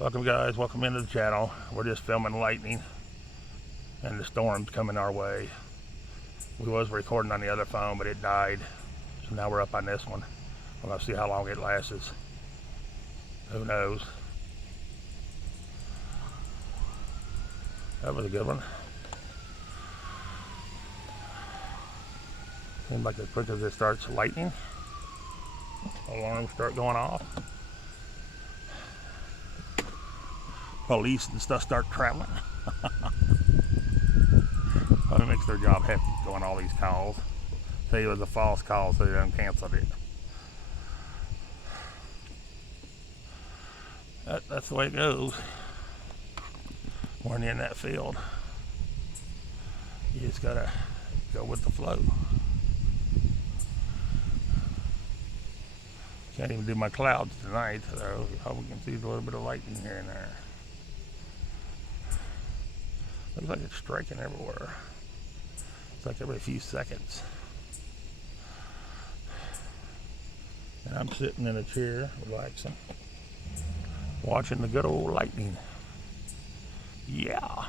Welcome guys, welcome into the channel. We're just filming lightning and the storm's coming our way. We was recording on the other phone, but it died. So now we're up on this one. We're gonna see how long it lasts. Who knows? That was a good one. Seems like as quick as it starts lightning, alarms start going off. Police and stuff start traveling. Well, it makes their job hefty going all these calls. Say it was a false call, so they done canceled it. That's the way it goes when you're in that field. You just gotta go with the flow. Can't even do my clouds tonight, so I hope we can see a little bit of lightning here and there. Looks like it's striking everywhere. It's like every few seconds. And I'm sitting in a chair, relaxing, watching the good old lightning. Yeah.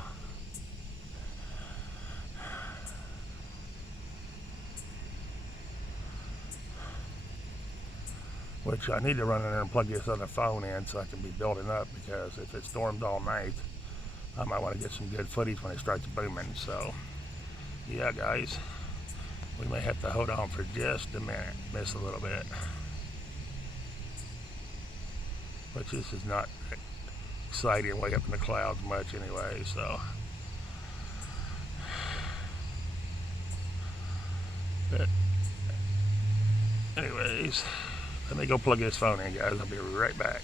Which I need to run in there and plug this other phone in so I can be building up, because if it storms all night, I might want to get some good footage when it starts booming. So, yeah, guys, we may have to hold on for just a minute, miss a little bit. Which this is not exciting way up in the clouds much anyway, so. But anyways, let me go plug this phone in, guys. I'll be right back.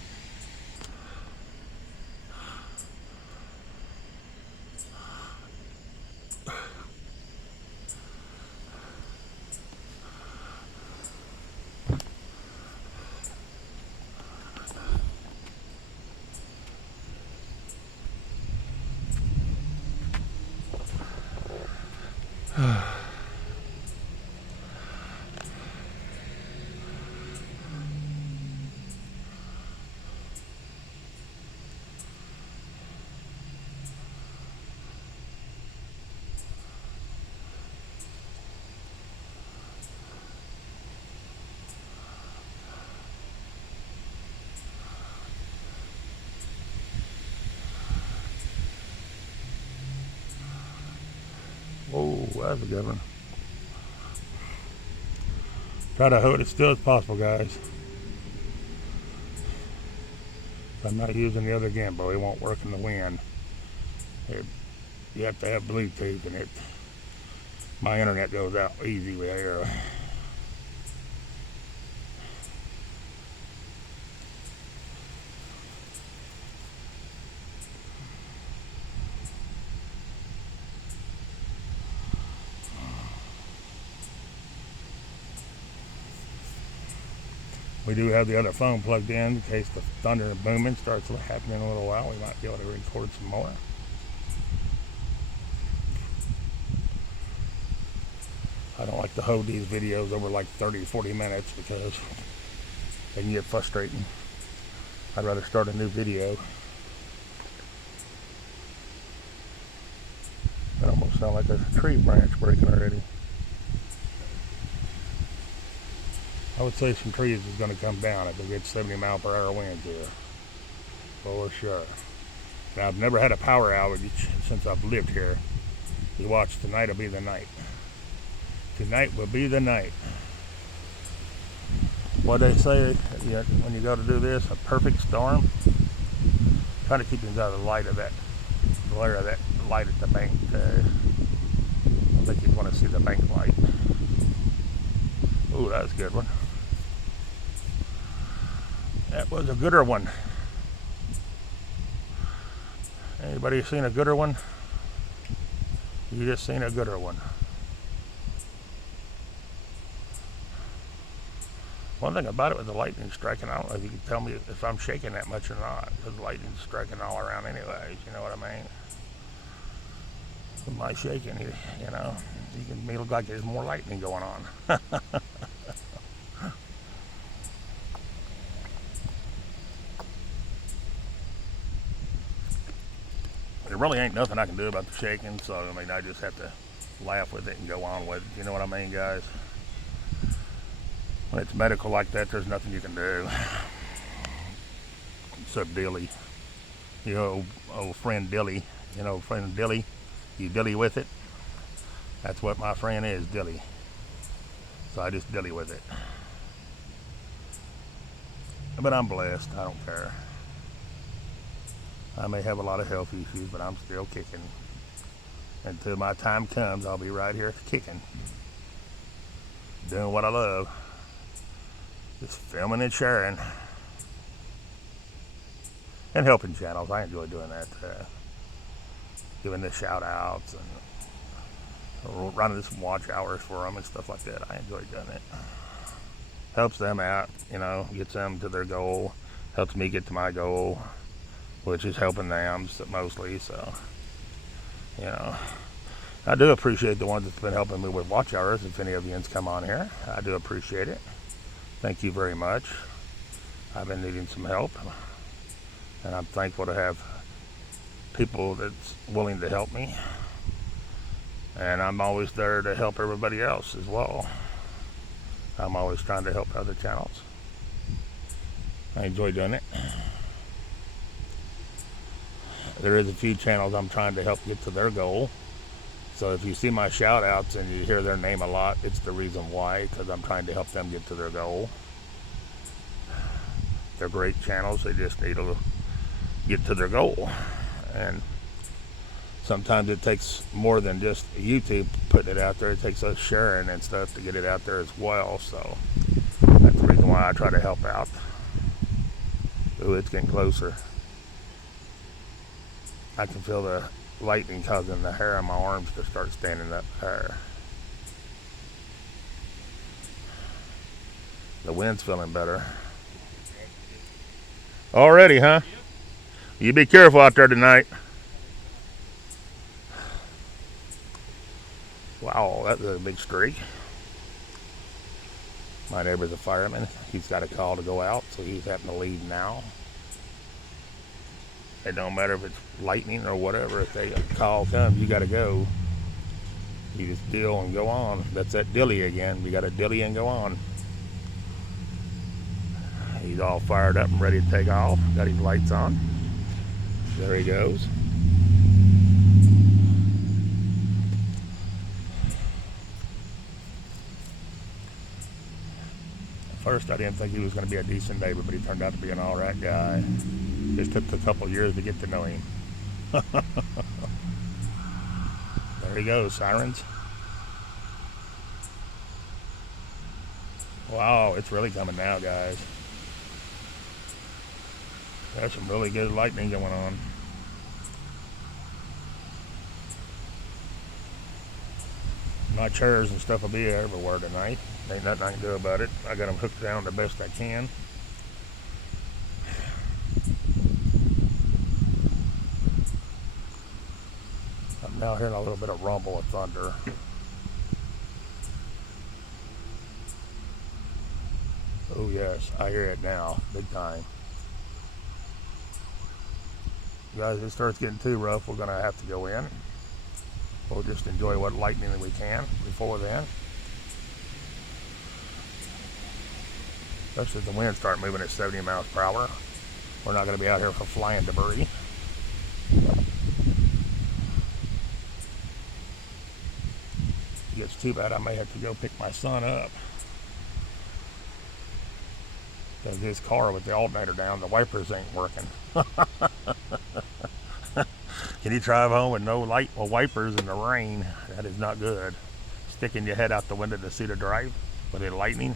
Oh, that's a good one. Try to hold it still as possible, guys. I'm not using the other gimbal. It won't work in the wind. You have to have Bluetooth, and my internet goes out easy with here. We do have the other phone plugged in case the thunder and booming starts happening in a little while. We might be able to record some more. I don't like to hold these videos over like 30-40 minutes because they can get frustrating. I'd rather start a new video. It almost sounds like a tree branch breaking already. I would say some trees is going to come down if we get 70-mile-per-hour winds here. For sure. Now, I've never had a power outage since I've lived here. You watch, tonight will be the night. Tonight will be the night. What they say, when you go to do this, a perfect storm, try to keep things out of the light of that, glare of that light at the bank. I think you'd want to see the bank light. Ooh, that's a good one. That was a gooder one. Anybody seen a gooder one? You just seen a gooder one. One thing about it with the lightning striking, I don't know if you can tell me if I'm shaking that much or not, because the lightning's striking all around anyways, you know what I mean? With my shaking, you know, you can make it look like there's more lightning going on. really ain't nothing I can do about the shaking, so I mean, I just have to laugh with it and go on with it. You know what I mean, guys? When it's medical like that, there's nothing you can do. Except dilly. You know, old friend Dilly. You know, friend Dilly. You dilly with it. That's what my friend is, dilly. So I just dilly with it. But I'm blessed. I don't care. I may have a lot of health issues, but I'm still kicking. Until my time comes, I'll be right here kicking. Doing what I love. Just filming and sharing. And helping channels. I enjoy doing that. Giving the shout outs and running some watch hours for them and stuff like that. I enjoy doing it. Helps them out, you know, gets them to their goal. Helps me get to my goal, which is helping them mostly. So, you know, I do appreciate the ones that's been helping me with watch hours. If any of you come on here, I do appreciate it. Thank you very much. I've been needing some help, and I'm thankful to have people that's willing to help me. And I'm always there to help everybody else as well. I'm always trying to help other channels. I enjoy doing it. There is a few channels I'm trying to help get to their goal. So if you see my shout outs and you hear their name a lot, it's the reason why, because I'm trying to help them get to their goal. They're great channels, they just need to get to their goal. And sometimes it takes more than just YouTube putting it out there. It takes us sharing and stuff to get it out there as well. So that's the reason why I try to help out. Ooh, it's getting closer. I can feel the lightning causing the hair on my arms to start standing up higher. The wind's feeling better. Already, huh? You be careful out there tonight. Wow, that was a big streak. My neighbor's a fireman. He's got a call to go out, so he's having to leave now. It don't matter if it's lightning or whatever. If they call comes, you got to go. You just deal and go on. That's that dilly again. You got to dilly and go on. He's all fired up and ready to take off. Got his lights on. There he goes. First, I didn't think he was going to be a decent neighbor, but he turned out to be an all right guy. Just took a couple years to get to know him. There he goes, sirens. Wow, it's really coming now, guys. There's some really good lightning going on. My chairs and stuff will be everywhere tonight. Ain't nothing I can do about it. I got them hooked down the best I can. I'm now hearing a little bit of rumble of thunder. Oh yes, I hear it now, big time. Guys, if it starts getting too rough, we're gonna have to go in. We'll just enjoy what lightning we can before then. Especially if the wind starts moving at 70 miles per hour. We're not going to be out here for flying debris. If it gets too bad, I may have to go pick my son up. Because his car with the alternator down, the wipers ain't working. Can you drive home with no light or wipers in the rain? That is not good. Sticking your head out the window to see the drive with the lightning.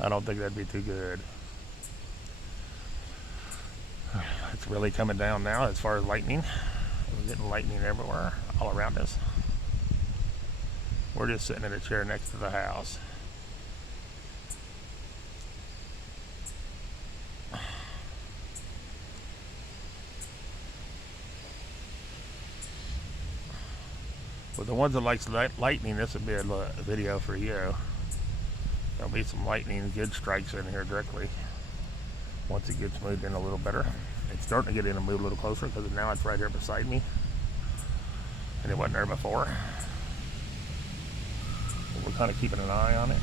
I don't think that'd be too good. It's really coming down now as far as lightning. We're getting lightning everywhere, all around us. We're just sitting in a chair next to the house. With the ones that likes lightning, this would be a video for you. There'll be some lightning, good strikes in here directly. once it gets moved in a little better. It's starting to get in and move a little closer because now it's right here beside me. And it wasn't there before. We're kind of keeping an eye on it.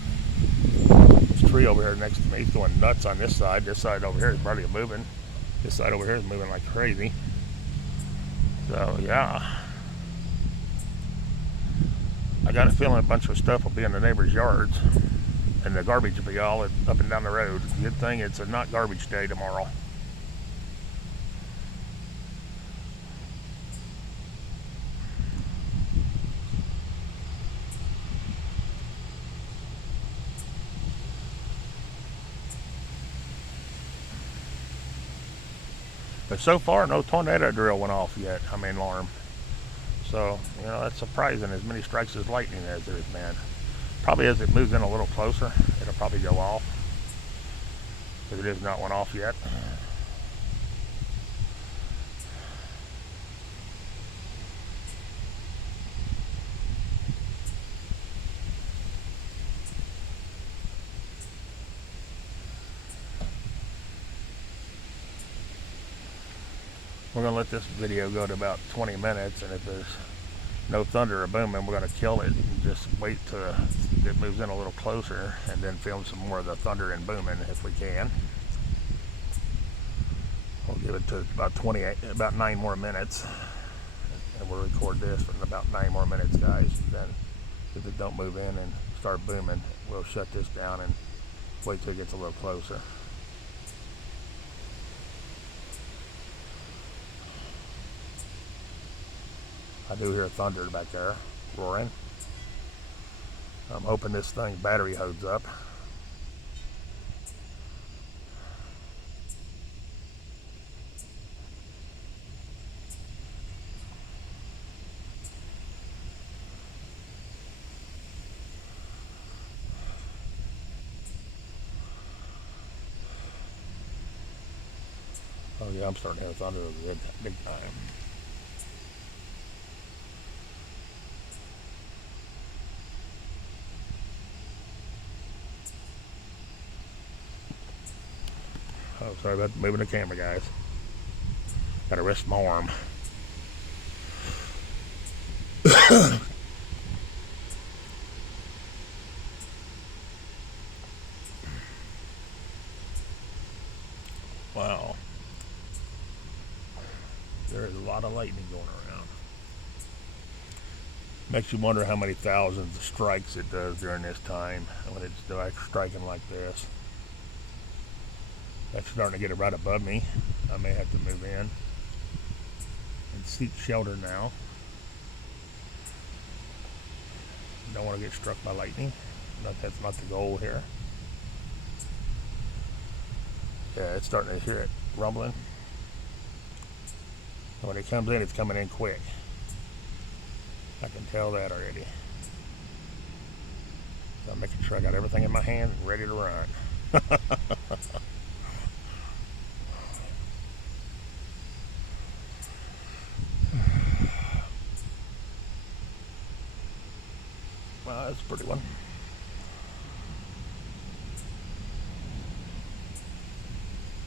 This tree over here next to me is going nuts on this side. This side over here is barely moving. This side over here is moving like crazy. So yeah, I got a feeling a bunch of stuff will be in the neighbors' yards, and the garbage will be all up and down the road. Good thing it's a not garbage day tomorrow. But so far, no tornado drill went off yet. Alarm. So, that's surprising. As many strikes as lightning as there's been. Probably as it moves in a little closer, it'll probably go off. But it has not went off yet. We're going to let this video go to about 20 minutes, and if there's no thunder or booming, we're going to kill it and just wait till it moves in a little closer and then film some more of the thunder and booming if we can. We'll give it to about 9 more minutes, and we'll record this in about 9 more minutes, guys. And then if it don't move in and start booming, we'll shut this down and wait till it gets a little closer. I do hear thunder back there, roaring. I'm hoping this thing battery holds up. Oh yeah, I'm starting to hear thunder big time. Oh, sorry about moving the camera, guys. Gotta rest my arm. Wow. There is a lot of lightning going around. Makes you wonder how many thousands of strikes it does during this time when it's striking like this. That's starting to get right above me. I may have to move in and seek shelter now. Don't want to get struck by lightning. That's not the goal here. Yeah, it's starting to hear it rumbling. And when it comes in, it's coming in quick. I can tell that already. So I'm making sure I got everything in my hand and ready to run. Well, that's a pretty one.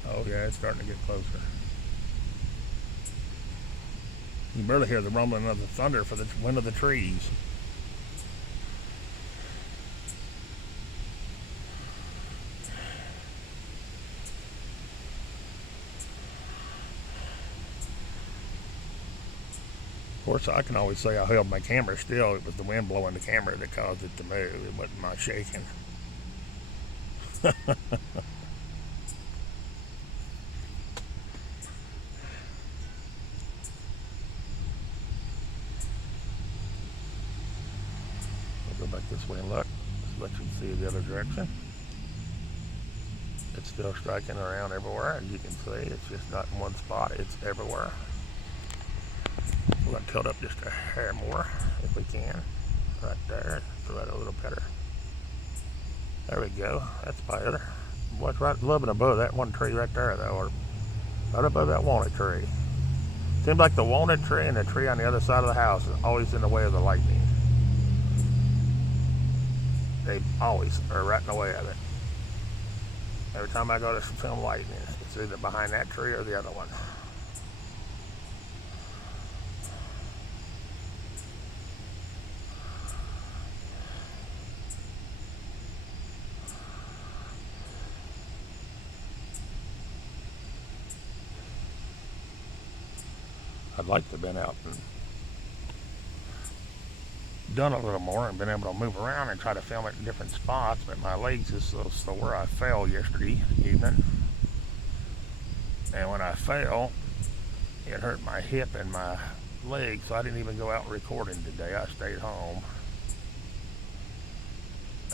Oh yeah, it's starting to get closer. You can barely hear the rumbling of the thunder for the wind of the trees. Of course, I can always say I held my camera still. It was the wind blowing the camera that caused it to move. It wasn't my shaking. I'll go back this way and look. Just let you see the other direction. It's still striking around everywhere. As you can see, it's just not in one spot. It's everywhere. We're going to tilt up just a hair more if we can. Right there. So that a little better. There we go. That's better. What's right a little bit above that one tree right there, though, or right above that walnut tree. Seems like the walnut tree and the tree on the other side of the house is always in the way of the lightning. They always are right in the way of it. Every time I go to film lightning, It's either behind that tree or the other one. I'd like to have been out and done a little more and been able to move around and try to film it in different spots, but my legs is so sore. I fell yesterday evening, and when I fell, it hurt my hip and my leg, so I didn't even go out recording today. I stayed home,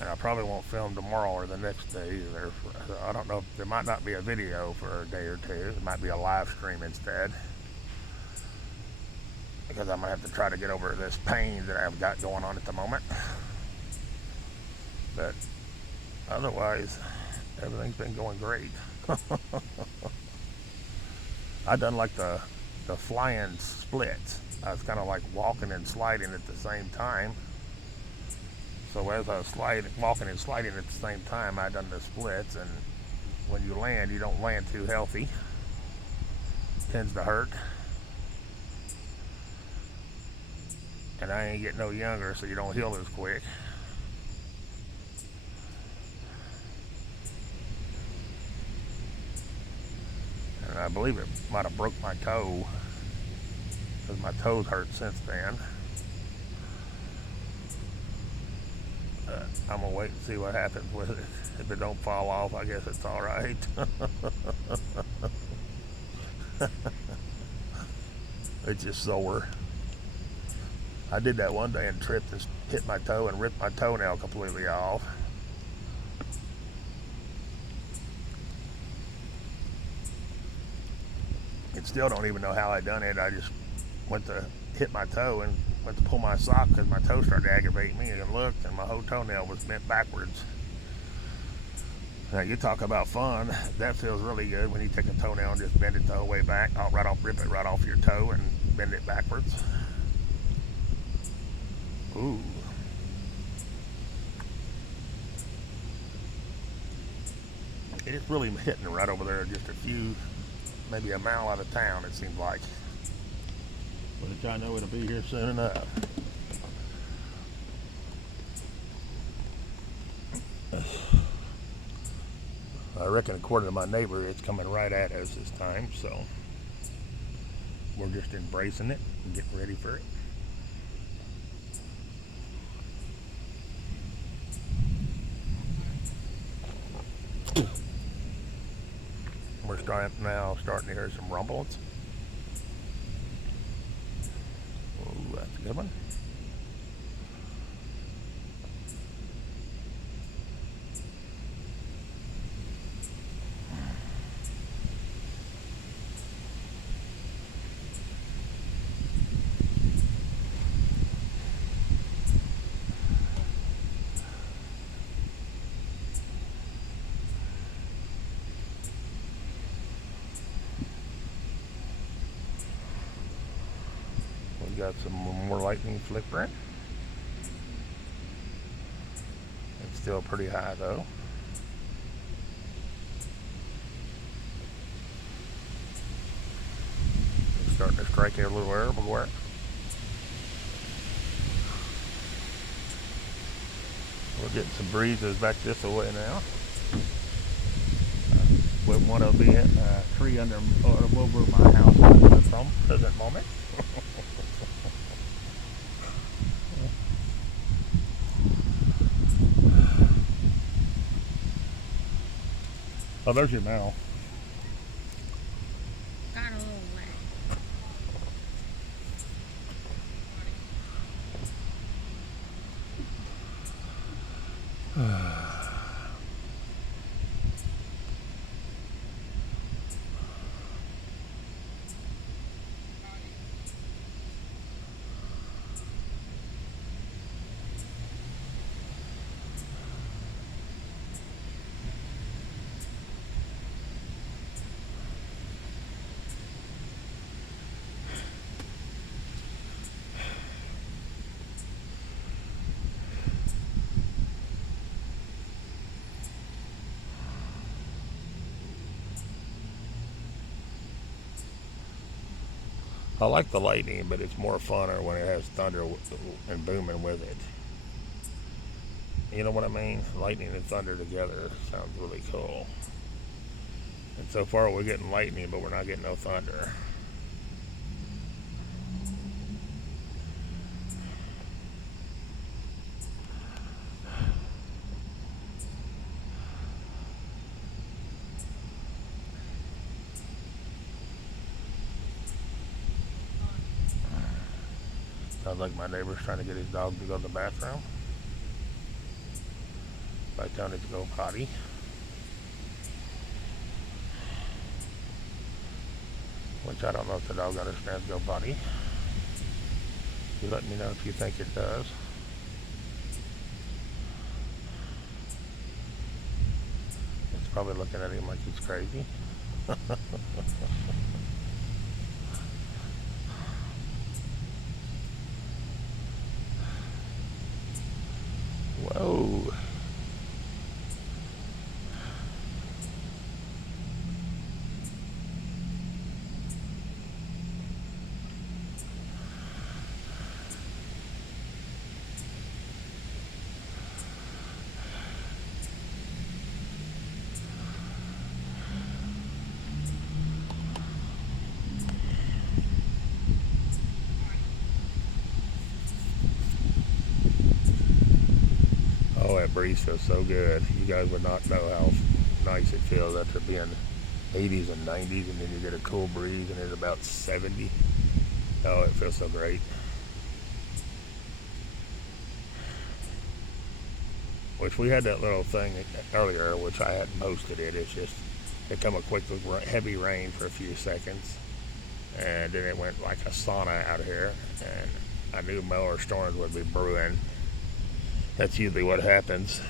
and I probably won't film tomorrow or the next day either. I don't know, there might not be a video for a day or two. It might be a live stream instead, because I'm going to have to try to get over this pain that I've got going on at the moment. But otherwise, everything's been going great. I done like the flying splits. I was kind of like walking and sliding at the same time. So as I was walking and sliding at the same time, I done the splits. And when you land, you don't land too healthy. It tends to hurt. And I ain't getting no younger, so you don't heal as quick. And I believe it might have broke my toe, because my toes hurt since then. I'm gonna wait and see what happens with it. If it don't fall off, I guess it's all right. It's just sore. I did that one day and tripped and hit my toe and ripped my toenail completely off. And still don't even know how I done it. I just went to hit my toe and went to pull my sock because my toe started aggravating me, and looked, and my whole toenail was bent backwards. Now you talk about fun. That feels really good when you take a toenail and just bend it the whole way back, rip it right off your toe and bend it backwards. Ooh. It's really hitting right over there, just a few, maybe a mile out of town, it seems like. But I know it'll be here soon enough. I reckon, according to my neighbor, it's coming right at us this time, so we're just embracing it and getting ready for it. We're starting to hear some rumbles. Oh, that's a good one. We got some more lightning flickering. It's still pretty high though. It's starting to strike a little everywhere. We're getting some breezes back this way now. With one of the tree over my house from present moment. Oh, there's your mouth. Got a little wet. I like the lightning, but it's more funner when it has thunder and booming with it. You know what I mean? Lightning and thunder together sounds really cool. And so far we're getting lightning, but we're not getting no thunder. Sounds like my neighbor's trying to get his dog to go to the bathroom by telling it to go potty. Which I don't know if the dog understands go potty. You let me know if you think it does. It's probably looking at him like he's crazy. Whoa. Oh, that breeze feels so good. You guys would not know how nice it feels after being 80s and 90s, and then you get a cool breeze and it's about 70. Oh, it feels so great. Which we had that little thing earlier, which I hadn't posted it. It's just it come a quick heavy rain for a few seconds, and then it went like a sauna out here, and I knew more storms would be brewing. That's usually what happens.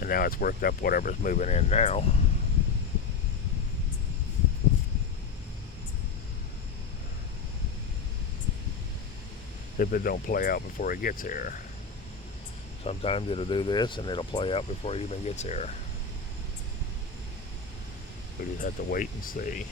And now it's worked up whatever's moving in now. If it don't play out before it gets here. Sometimes it'll do this and it'll play out before it even gets here. We just have to wait and see.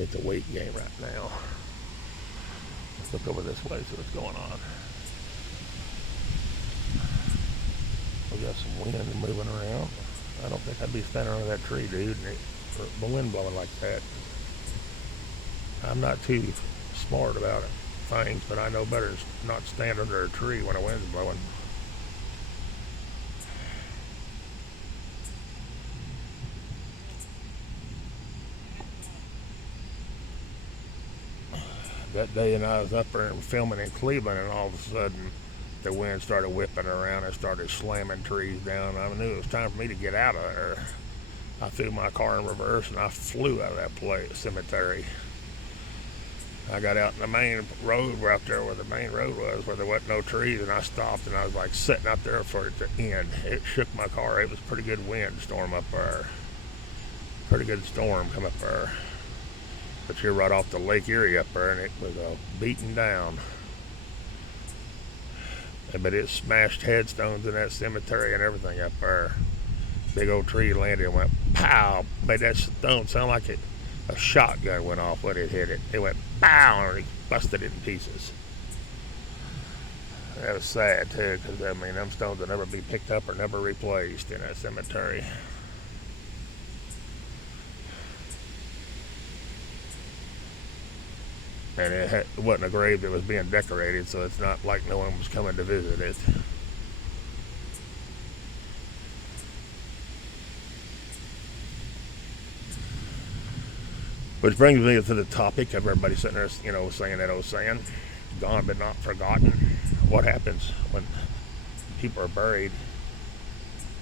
It's a wait game right now. Let's look over this way, see what's going on. We got some wind moving around. I don't think I'd be standing under that tree, dude, the wind blowing like that. I'm not too smart about things, but I know better than not stand under a tree when a wind's blowing. That day, and I was up there filming in Cleveland, and all of a sudden the wind started whipping around and started slamming trees down. I knew it was time for me to get out of there. I threw my car in reverse and I flew out of that cemetery. I got out in the main road, right there where the main road was, where there wasn't no trees, and I stopped and I was like sitting out there for it to end. It shook my car. It was a pretty good wind storm up there. Pretty good storm come up there. But you're right off the Lake Erie up there, and it was beaten down. But it smashed headstones in that cemetery and everything up there. Big old tree landed and went pow. Made that stone sound like a shotgun went off when it hit it. It went pow and it busted it in pieces. That was sad too, because I mean, them stones will never be picked up or never replaced in that cemetery. And it wasn't a grave that was being decorated, so it's not like no one was coming to visit it. Which brings me to the topic of everybody sitting there, saying that old saying, gone but not forgotten. What happens when people are buried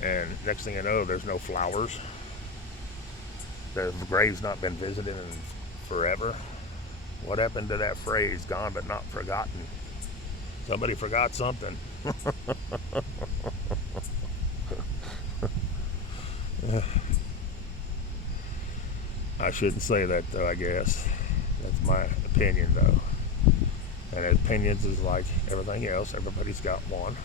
and next thing you know, there's no flowers? The grave's not been visited in forever. What happened to that phrase, gone but not forgotten? Somebody forgot something. I shouldn't say that though, I guess. That's my opinion, though. And opinions is like everything else. Everybody's got one.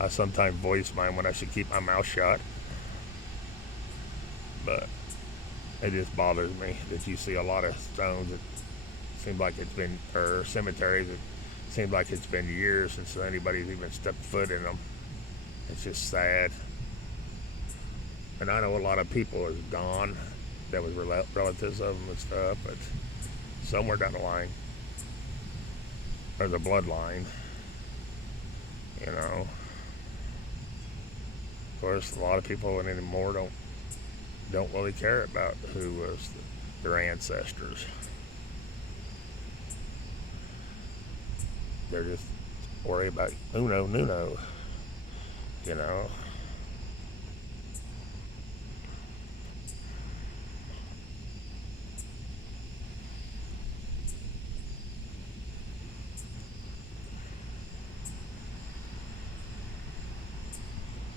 I sometimes voice mine when I should keep my mouth shut. But it just bothers me that you see a lot of stones that seem like it's been, or cemeteries that seem like it's been years since anybody's even stepped foot in them. It's just sad. And I know a lot of people is gone that was relatives of them and stuff, but somewhere down the line, there's a bloodline, you know. Of course, a lot of people anymore don't really care about who was their ancestors. They're just worried about uno nuno, you know.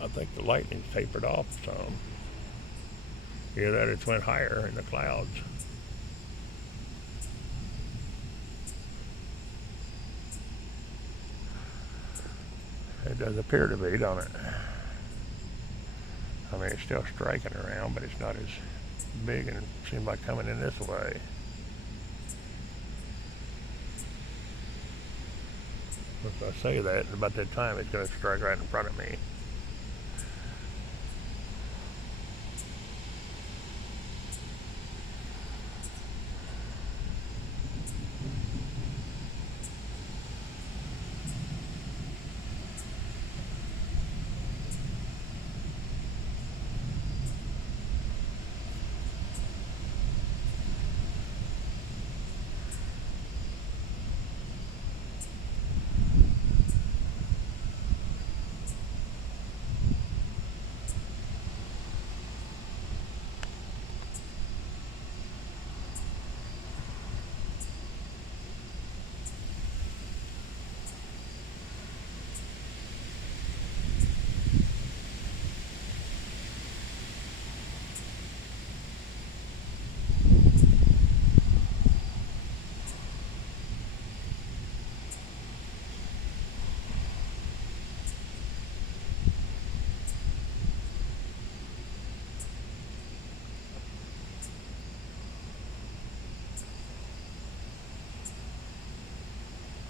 I think the lightning's tapered off some. Either that, it's went higher in the clouds. It does appear to be, don't it? I mean, it's still striking around, but it's not as big, and it seems like coming in this way. If I say that, about that time, it's going to strike right in front of me.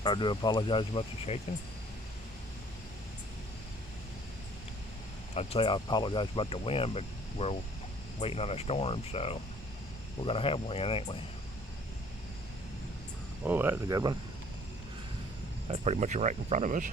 I do apologize about the shaking. I'd say I apologize about the wind, but we're waiting on a storm, so we're going to have wind, ain't we? Oh, that's a good one. That's pretty much right in front of us.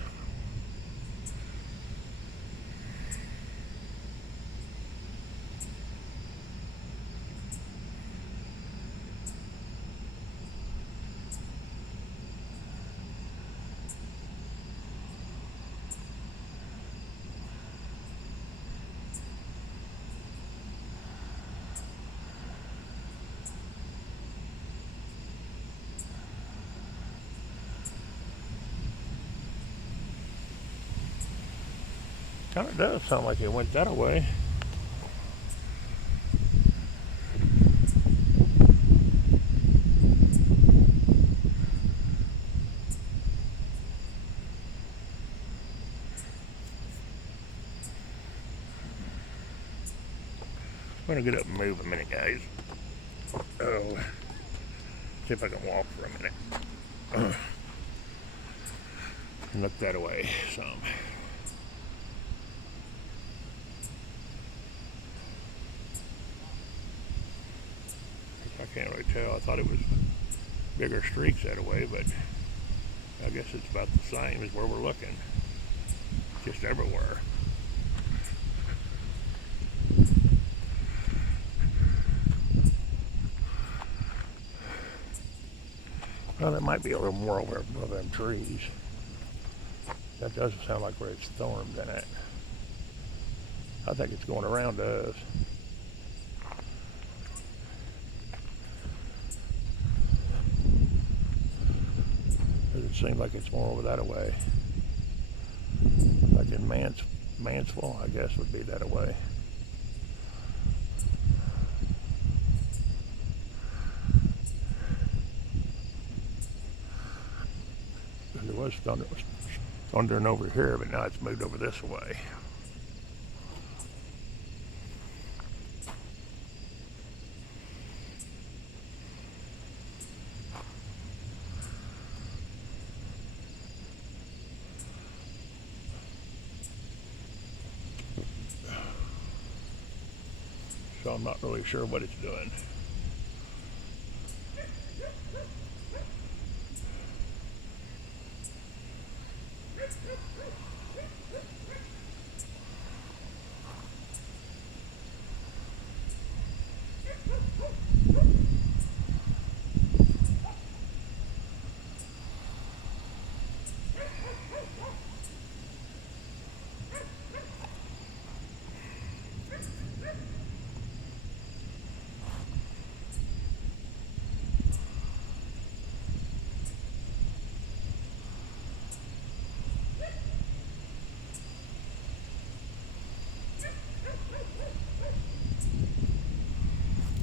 Kind of does sound like it went that way. I'm going to get up and move a minute, guys. Oh, see if I can walk for a minute. And look that away some. I can't really tell. I thought it was bigger streaks that way, but I guess it's about the same as where we're looking. Just everywhere. Well, there might be a little more over above them trees. That doesn't sound like where it's stormed in it. I think it's going around us. It seems like it's more over that way. Like in Mansville, I guess would be that way. was thundering over here, but now it's moved over this way. So I'm not really sure what it's doing.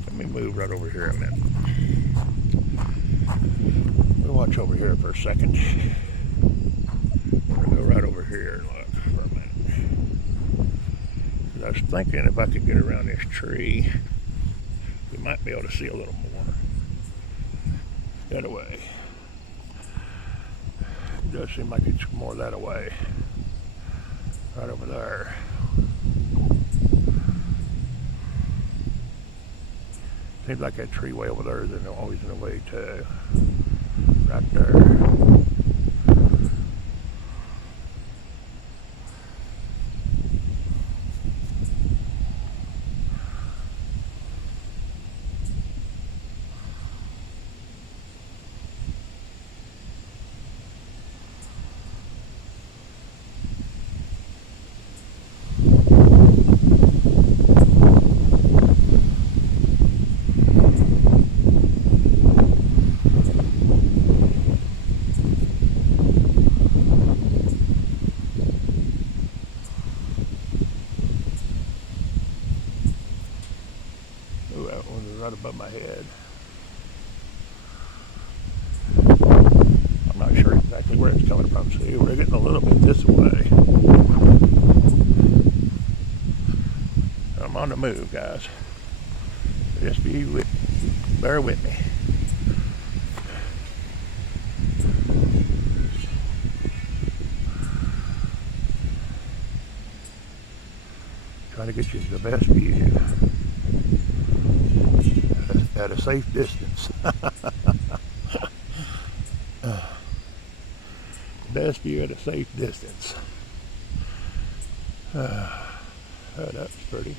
Let me move right over here a minute. We'll watch over here for a second. We'll go right over here and look for a minute. I was thinking if I could get around this tree, we might be able to see a little more. That away. It does seem like it's more that away. Right over there. Seems like that tree way over there is always in the way too. Right there. Ooh, that one is right above my head. I'm not sure exactly where it's coming from. See, we're getting a little bit this way. I'm on the move, guys. Just bear with me. Trying to get you the best view at a safe distance. Best view at a safe distance. Oh, that's pretty.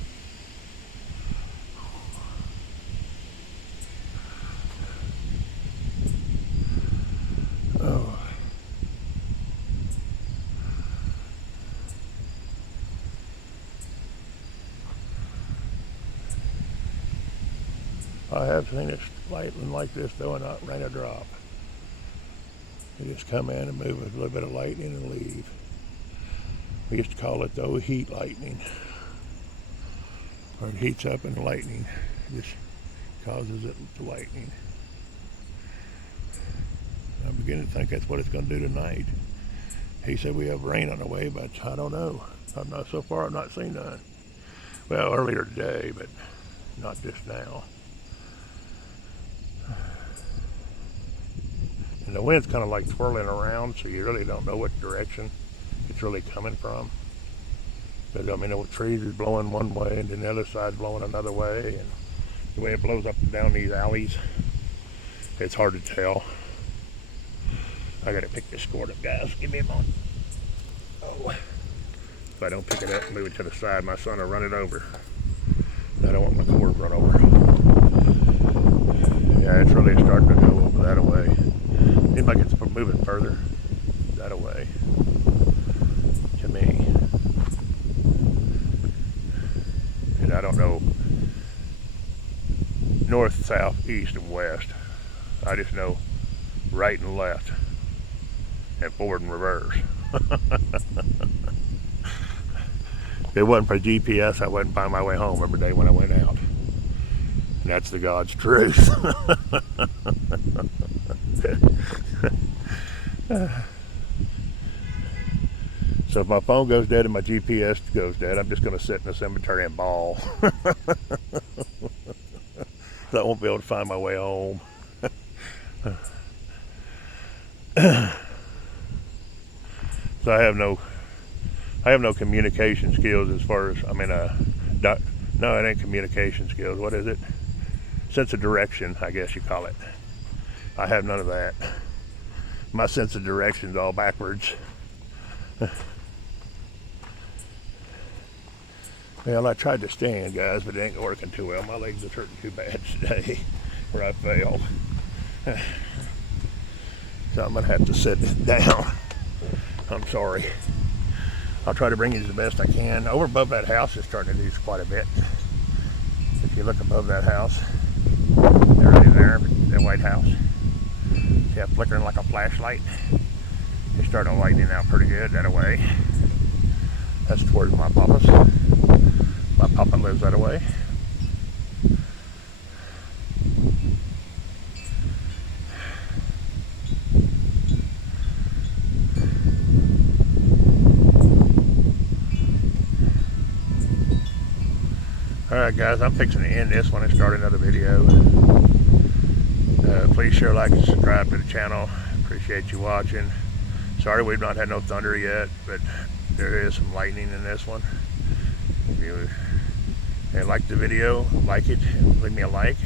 Oh. I have seen it lightning like this though and not rain a drop. They just come in and move with a little bit of lightning and leave. We used to call it the heat lightning. Where it heats up and the lightning just causes it to lightning. I'm beginning to think that's what it's going to do tonight. He said we have rain on the way, but I don't know. So far I've not seen none. Well, earlier today, but not just now. And the wind's kind of like swirling around, so you really don't know what direction it's really coming from. But I mean, the trees is blowing one way, and then the other side's blowing another way, and the way it blows up and down these alleys, it's hard to tell. I gotta pick this cord up, guys. Give me a moment. Oh. If I don't pick it up and move it to the side, my son will run it over. I don't want my cord run over. Yeah, it's really starting to go over that way. Seems like it's moving further that way to me. And I don't know north, south, east, and west. I just know right and left and forward and reverse. If it wasn't for GPS, I wouldn't find my way home every day when I went out. And that's the God's truth. So if my phone goes dead and my GPS goes dead, I'm just going to sit in the cemetery and bawl. I won't be able to find my way home. So I have no communication skills as far as, no, it ain't communication skills. What is it? Sense of direction, I guess you call it. I have none of that. My sense of direction's all backwards. Well, I tried to stand, guys, but it ain't working too well. My legs are hurting too bad today where I failed. So I'm going to have to sit down. I'm sorry. I'll try to bring you the best I can. Over above that house is starting to do quite a bit. If you look above that house, there, that white house. See that flickering like a flashlight? It's starting to lighten out pretty good that away. That's towards my papa's. My papa lives that away. Alright guys, I'm fixing to end this one and start another video. Please share, like, and subscribe to the channel. Appreciate you watching. Sorry we've not had no thunder yet, but there is some lightning in this one. If you liked the video, like it, leave me a like.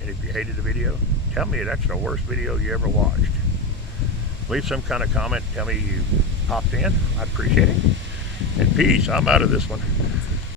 And if you hated the video, tell me that's the worst video you ever watched. Leave some kind of comment. Tell me you popped in. I'd appreciate it. And peace. I'm out of this one.